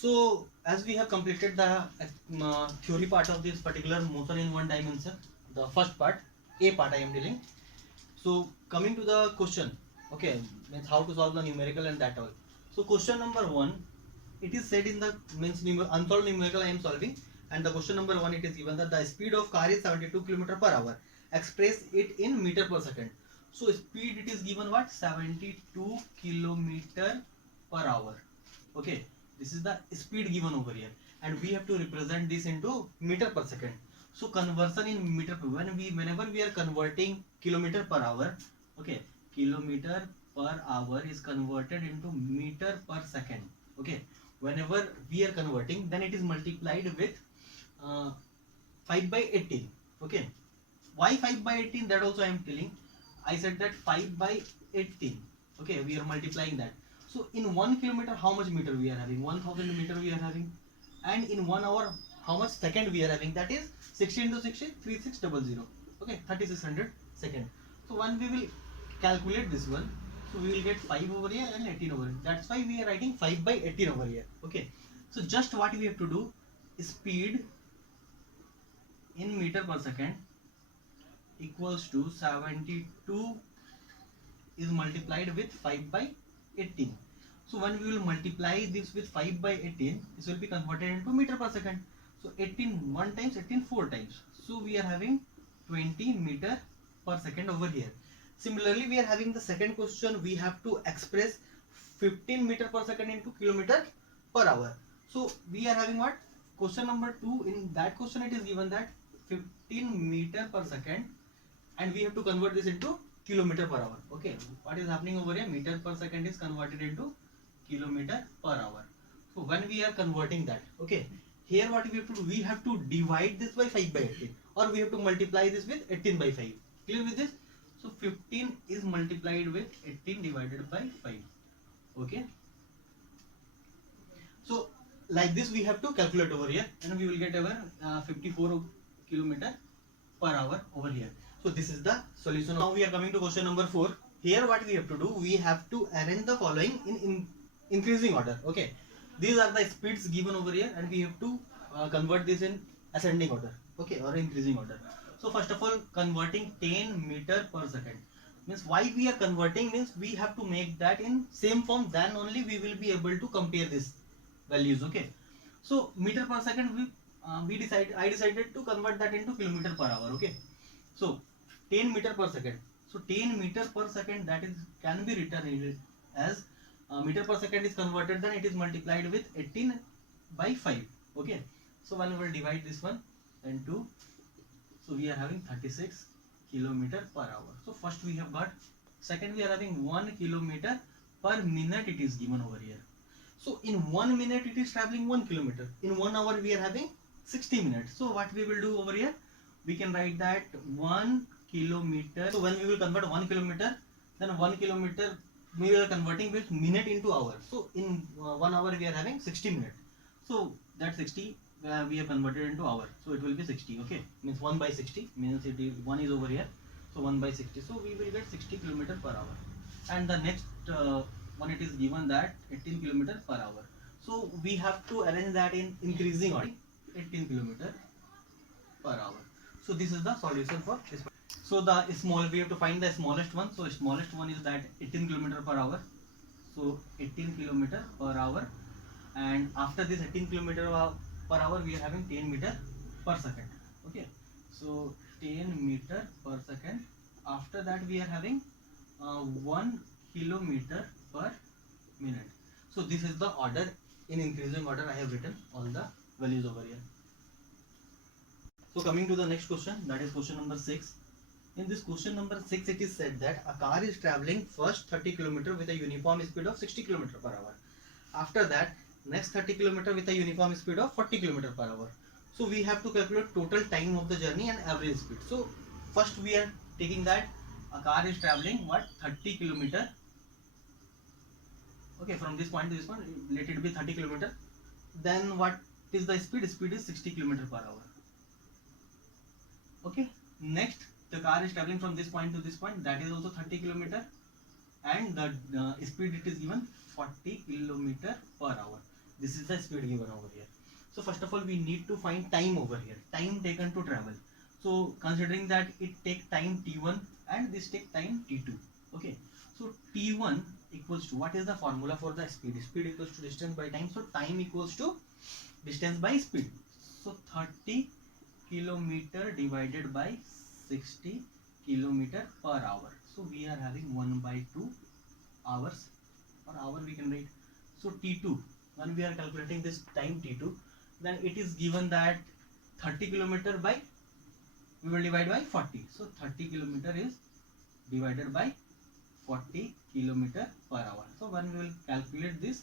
So as we have completed the theory part of this particular motion in one dimension, the first part, A part I am dealing. So coming to the question, okay, means how to solve the numerical and that all. So question number one, it is said in the means unsolved numerical I am solving, and the question number one, it is given that the speed of car is 72 km per hour. Express it in meter per second. So speed it is given what, 72 km per hour. Okay, this is the speed given over here, and we have to represent this into meter per second. So conversion in meter per, whenever we are converting kilometer per hour, okay, kilometer per hour is converted into meter per second. Okay, whenever we are converting, then it is multiplied with uh, 5 by 18. Okay, why 5 by 18, that also I am telling. I said that 5 by 18. Okay, we are multiplying that. So in 1 kilometer, how much meter we are having? 1000 meter we are having. And in 1 hour, how much second we are having? That is 60 into 60, 3600. Okay, 3600 second. So when we will calculate this one, so we will get 5 over here and 18 over here. That's why we are writing 5 by 18 over here. Okay, so just what we have to do, speed in meter per second equals to 72 is multiplied with 5 by 18. So when we will multiply this with 5 by 18, this will be converted into meter per second. So 18 one times, 18 four times. So we are having 20 meter per second over here. Similarly, we are having the second question. We have to express 15 meter per second into kilometer per hour. So we are having what? Question number 2. In that question, it is given that 15 meter per second, and we have to convert this into kilometer per hour. Okay, what is happening over here, meter per second is converted into kilometer per hour. So when we are converting that, okay, here what we have to do, we have to divide this by 5 by 18, or we have to multiply this with 18 by 5. Clear with this? So 15 is multiplied with 18 divided by 5. Okay, so like this we have to calculate over here, and we will get our 54 kilometer per hour over here. So this is the solution. Now we are coming to question number 4. Here what we have to do, we have to arrange the following in increasing order. Okay, these are the speeds given over here, and we have to convert this in ascending order, okay, or increasing order. So first of all, converting 10 meter per second means, why we are converting means, we have to make that in same form, then only we will be able to compare this values. Okay, so meter per second, I decided to convert that into kilometer per hour. Okay, so 10 meter per second. So 10 meter per second, that is can be written as meter per second is converted, then it is multiplied with 18 by 5. Okay, so when we will divide this one and 2, so we are having 36 kilometer per hour. So first we have got, second we are having 1 kilometer per minute, it is given over here. So in 1 minute it is traveling 1 kilometer. In 1 hour we are having 60 minutes. So what we will do over here, we can write that 1 kilometer. So when we will convert 1 kilometer, then 1 kilometer we are converting with minute into hour. So in 1 hour we are having 60 minutes. So that 60 we have converted into hour. So it will be 60. Okay, means 1 by 60 means it is 1 is over here. So 1 by 60. So we will get 60 kilometer per hour. And the next one, it is given that 18 kilometer per hour. So we have to arrange that in increasing order. 18 kilometer per hour. So this is the solution for this. So the small, we have to find the smallest one. So smallest one is that 18 kilometer per hour. So 18 kilometer per hour, and after this 18 kilometer per hour, we are having 10 meter per second. Okay, so 10 meter per second. After that we are having 1 kilometer per minute. So this is the order, in increasing order I have written all the values over here. So coming to the next question, that is question number 6. In this question number 6, it is said that a car is traveling first 30 km with a uniform speed of 60 km per hour. After that, next 30 km with a uniform speed of 40 km per hour. So we have to calculate total time of the journey and average speed. So first we are taking that a car is traveling what, 30 km. Okay, from this point to this point, let it be 30 km. Then what is the speed? Speed is 60 km per hour. Okay, next the car is traveling from this point to this point, that is also 30 km, and the speed it is given 40 km per hour. This is the speed given over here. So first of all, we need to find time over here, time taken to travel. So considering that it take time t1 and this take time t2. Okay, so t1 equals to, what is the formula for the speed? Speed equals to distance by time. So time equals to distance by speed. So 30 kilometer divided by 60 kilometer per hour. So we are having 1/2 hours per hour we can write. So t2, when we are calculating this time t2, then it is given that 30 kilometer by, we will divide by 40. So 30 kilometer is divided by 40 kilometer per hour. So when we will calculate this,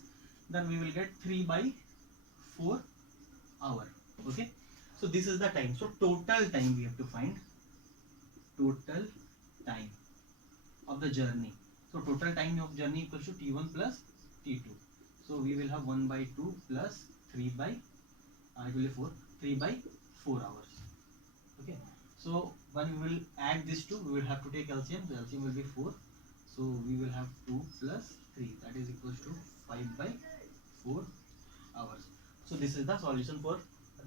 then we will get 3/4 hour. Okay, so this is the time. So total time we have to find, total time of the journey. So total time of journey equals to t1 plus t2. So we will have 1/2 plus 3/4 hours. Okay, so when we will add these two, we will have to take LCM. The LCM will be 4. So we will have 2 plus 3, that is equals to 5/4 hours. So this is the solution for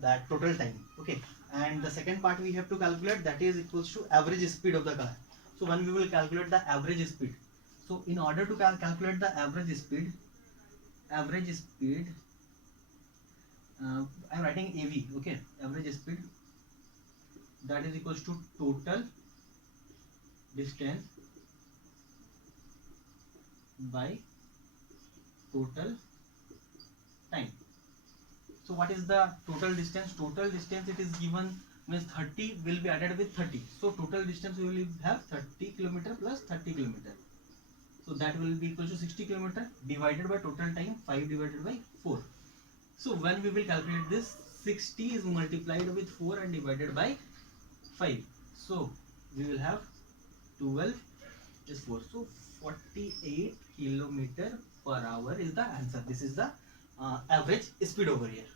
that total time. Okay, and the second part we have to calculate, that is equals to average speed of the car. So when we will calculate the average speed, so in order to calculate the average speed, I am writing AV. Okay, average speed, that is equals to total distance by total time. So what is the total distance? Total distance, it is given, means 30 will be added with 30. So total distance we will have 30 kilometer plus 30 kilometer. So that will be equal to 60 kilometer divided by total time, 5 divided by 4. So when we will calculate this, 60 is multiplied with 4 and divided by 5. So we will have 12 is 4. So 48 kilometer per hour is the answer. This is the average speed over here.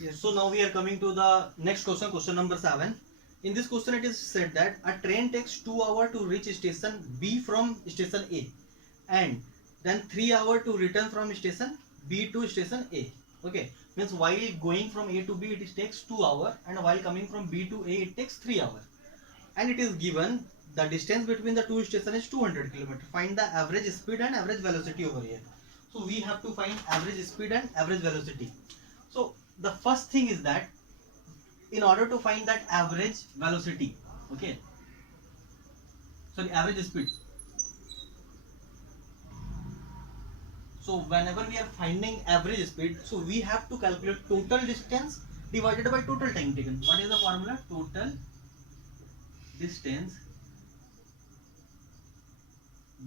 Yes. So now we are coming to the next question, question number 7. In this question it is said that a train takes 2 hours to reach station B from station A, and then 3 hours to return from station B to station A. Okay, means while going from A to B it takes 2 hours, and while coming from B to A it takes 3 hours. And it is given the distance between the two stations is 200 km. Find the average speed and average velocity over here. So we have to find average speed and average velocity. So the first thing is that in order to find that average velocity, okay, sorry, average speed. So whenever we are finding average speed, so we have to calculate total distance divided by total time taken. What is the formula? Total distance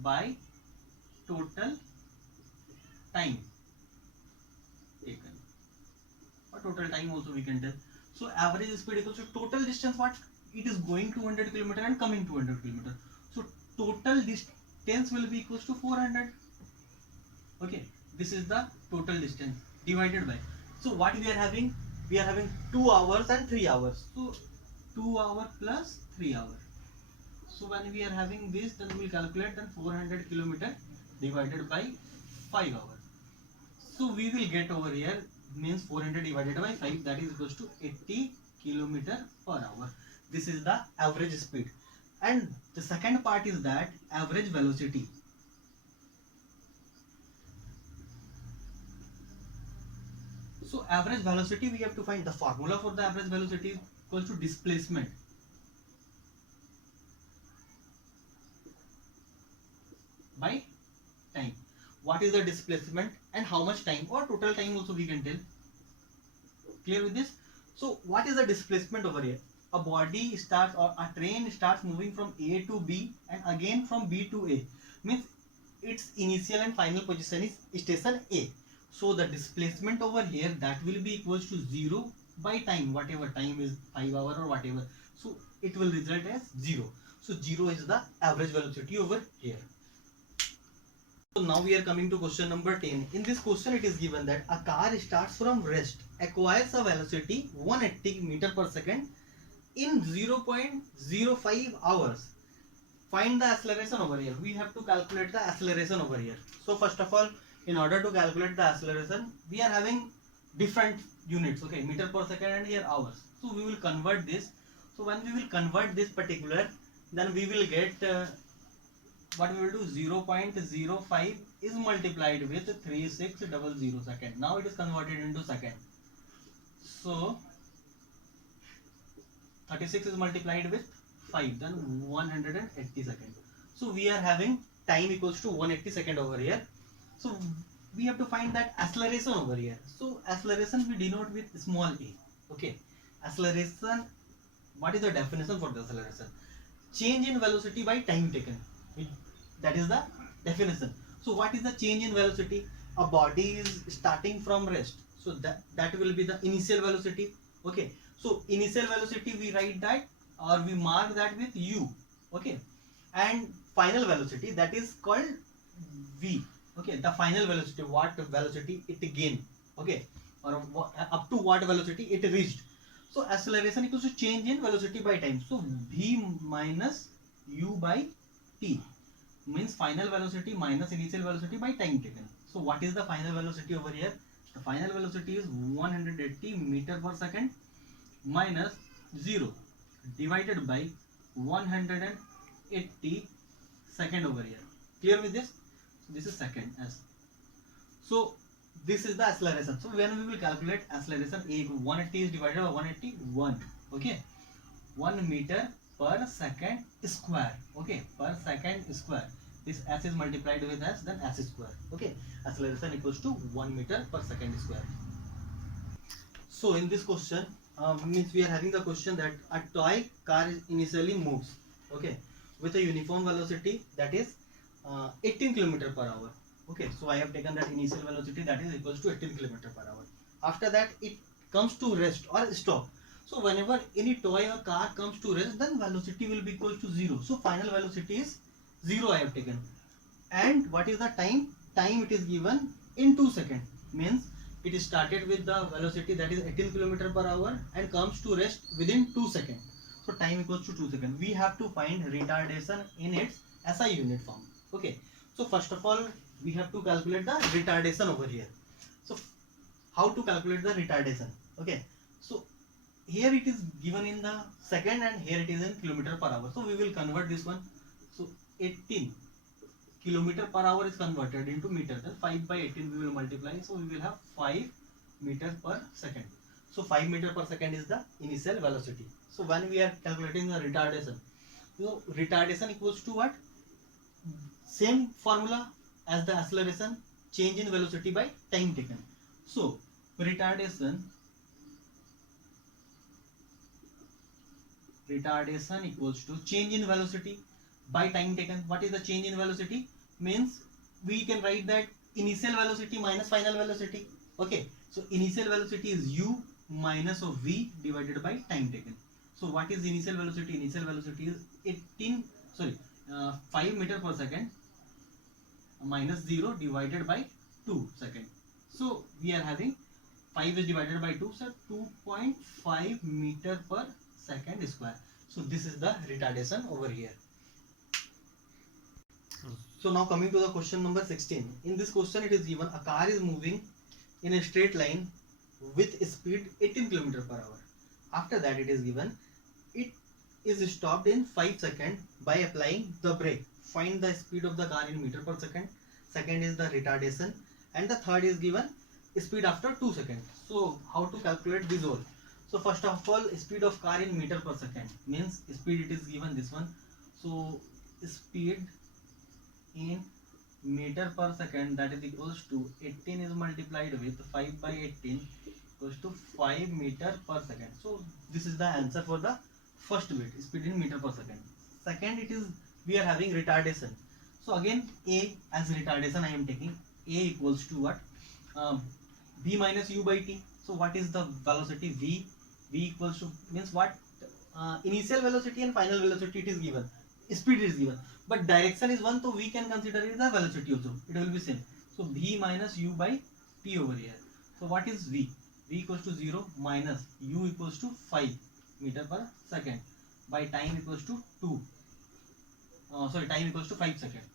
by total time taken, or total time also we can tell. So average speed equals to total distance, what it is going 200 km and coming 200 km. So total distance will be equals to 400. Okay, this is the total distance divided by. So what we are having? We are having 2 hours and 3 hours. So 2 hours plus 3 hours. So when we are having this, then we will calculate then 400 km divided by 5 hours. So we will get over here, means 400 divided by 5, that is equals to 80 km per hour. This is the average speed. And the second part is that average velocity. So average velocity, we have to find the formula for the average velocity is equals to displacement by time. What is the displacement and how much time, or total time also we can tell. Clear with this? So what is the displacement over here? A body starts, or a train starts moving from A to B and again from B to A, means its initial and final position is station A. So the displacement over here, that will be equals to 0 by time, whatever time is 5 hours or whatever. So it will result as 0. So 0 is the average velocity over here. So now we are coming to question number 10. In this question it is given that a car starts from rest, acquires a velocity 180 meter per second in 0.05 hours. Find the acceleration over here. We have to calculate the acceleration over here. So first of all, in order to calculate the acceleration, we are having different units, okay, meter per second and here hours. So we will convert this. So when we will convert this particular, then we will get what we will do, 0.05 is multiplied with 3600 second. Now it is converted into second. So 36 is multiplied with 5, then 180 second. So we are having time equals to 180 second over here. So we have to find that acceleration over here. So acceleration we denote with small a. Okay, acceleration, what is the definition for the acceleration? Change in velocity by time taken. That is the definition. So what is the change in velocity? A body is starting from rest, so that will be the initial velocity. Okay, so initial velocity we write that, or we mark that with u. Okay, and final velocity, that is called v. Okay, the final velocity, what velocity it gained, okay, or up to what velocity it reached. So acceleration equals to change in velocity by time. So v minus u by t means final velocity minus initial velocity by time taken. So what is the final velocity over here? The final velocity is 180 meter per second minus 0 divided by 180 second over here. Clear with this? So this is second s. So this is the acceleration. So when we will calculate acceleration, 180 is divided by 181. Okay, 1 meter per second square. Okay, per second square. This s is multiplied with s, then s square. Okay, acceleration equals to 1 meter per second square. So in this question, means we are having the question that a toy car initially moves, okay, with a uniform velocity, that is 18 km per hour. Okay, so I have taken that initial velocity, that is equals to 18 km per hour. After that it comes to rest or stop. So whenever any toy or car comes to rest, then velocity will be equal to 0. So final velocity is 0 I have taken. And what is the time? Time it is given in 2 seconds. Means it is started with the velocity, that is 18 km per hour, and comes to rest within 2 seconds. So time equals to 2 seconds. We have to find retardation in its SI unit form. Okay. So first of all, we have to calculate the retardation over here. So how to calculate the retardation? Okay. So here it is given in the second and here it is in kilometer per hour. So we will convert this one. So 18 kilometer per hour is converted into meter. Then 5 by 18 we will multiply. So we will have 5 meter per second. So 5 meter per second is the initial velocity. So when we are calculating the retardation, so retardation equals to what? Same formula as the acceleration, change in velocity by time taken. So retardation equals to change in velocity by time taken. What is the change in velocity? Means we can write that initial velocity minus final velocity. Okay, so initial velocity is u minus of v divided by time taken. So what is initial velocity? Initial velocity is 5 meter per second minus 0 divided by 2 second. So we are having 5 is divided by 2, so 2.5 meter per second square. So this is the retardation over here. So now coming to the question number 16. In this question it is given a car is moving in a straight line with speed 18 km per hour. After that it is given it is stopped in 5 seconds by applying the brake. Find the speed of the car in meter per second. Second is the retardation, and the third is given speed after 2 seconds. So how to calculate this all? So first of all, speed of car in meter per second means speed it is given this one. So speed in meter per second, that is equals to 18 is multiplied with 5 by 18 equals to 5 meter per second. So this is the answer for the first bit, speed in meter per second. Second, it is we are having retardation. So again A as retardation I am taking. A equals to what? V minus u by t. So what is the velocity v? V equals to means what? Initial velocity and final velocity it is given. Speed is given, but direction is one, so we can consider it as velocity also. It will be same. So v minus u by t over here. So what is v? V equals to 0 minus u equals to 5 meter per second by time equals to 2. Time equals to 5 seconds.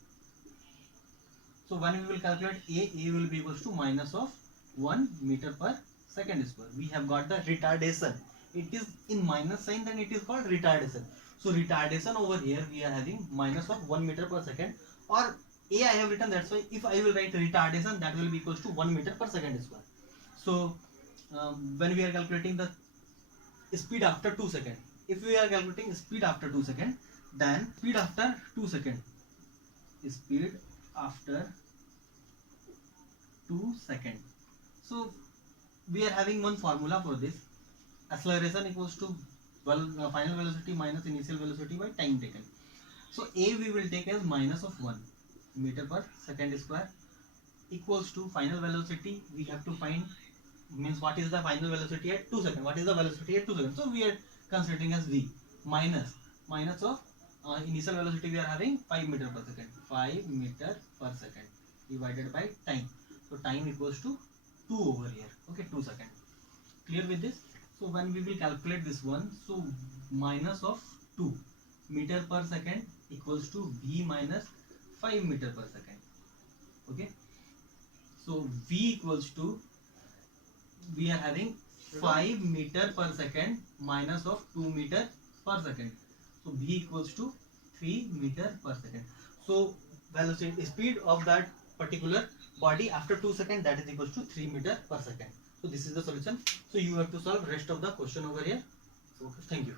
So when we will calculate A will be equals to minus of 1 meter per second square. We have got the retardation. It is in minus sign, then it is called retardation. So retardation over here we are having minus of 1 meter per second, or A I have written, that's why if I will write retardation, that will be equals to 1 meter per second square. So when we are calculating the speed after 2 seconds, if we are calculating speed after 2 seconds, then speed after 2 seconds, speed after 2 seconds. So we are having one formula for this. Acceleration equals to final velocity minus initial velocity by time taken. So A we will take as minus of 1 meter per second square equals to final velocity. We have to find, means what is the final velocity at 2 seconds, what is the velocity at 2 seconds. So we are considering as V minus of initial velocity we are having 5 meter per second, 5 meter per second divided by time. So time equals to 2 over here, okay, 2 seconds. Clear with this? So when we will calculate this one, so minus of 2 meter per second equals to V minus 5 meter per second, okay. So V equals to, we are having 5 meter per second minus of 2 meter per second. So V equals to 3 meter per second. So velocity, speed of that particular body after 2 seconds, that is equals to 3 meter per second. So this is the solution. So you have to solve rest of the question over here. So thank you.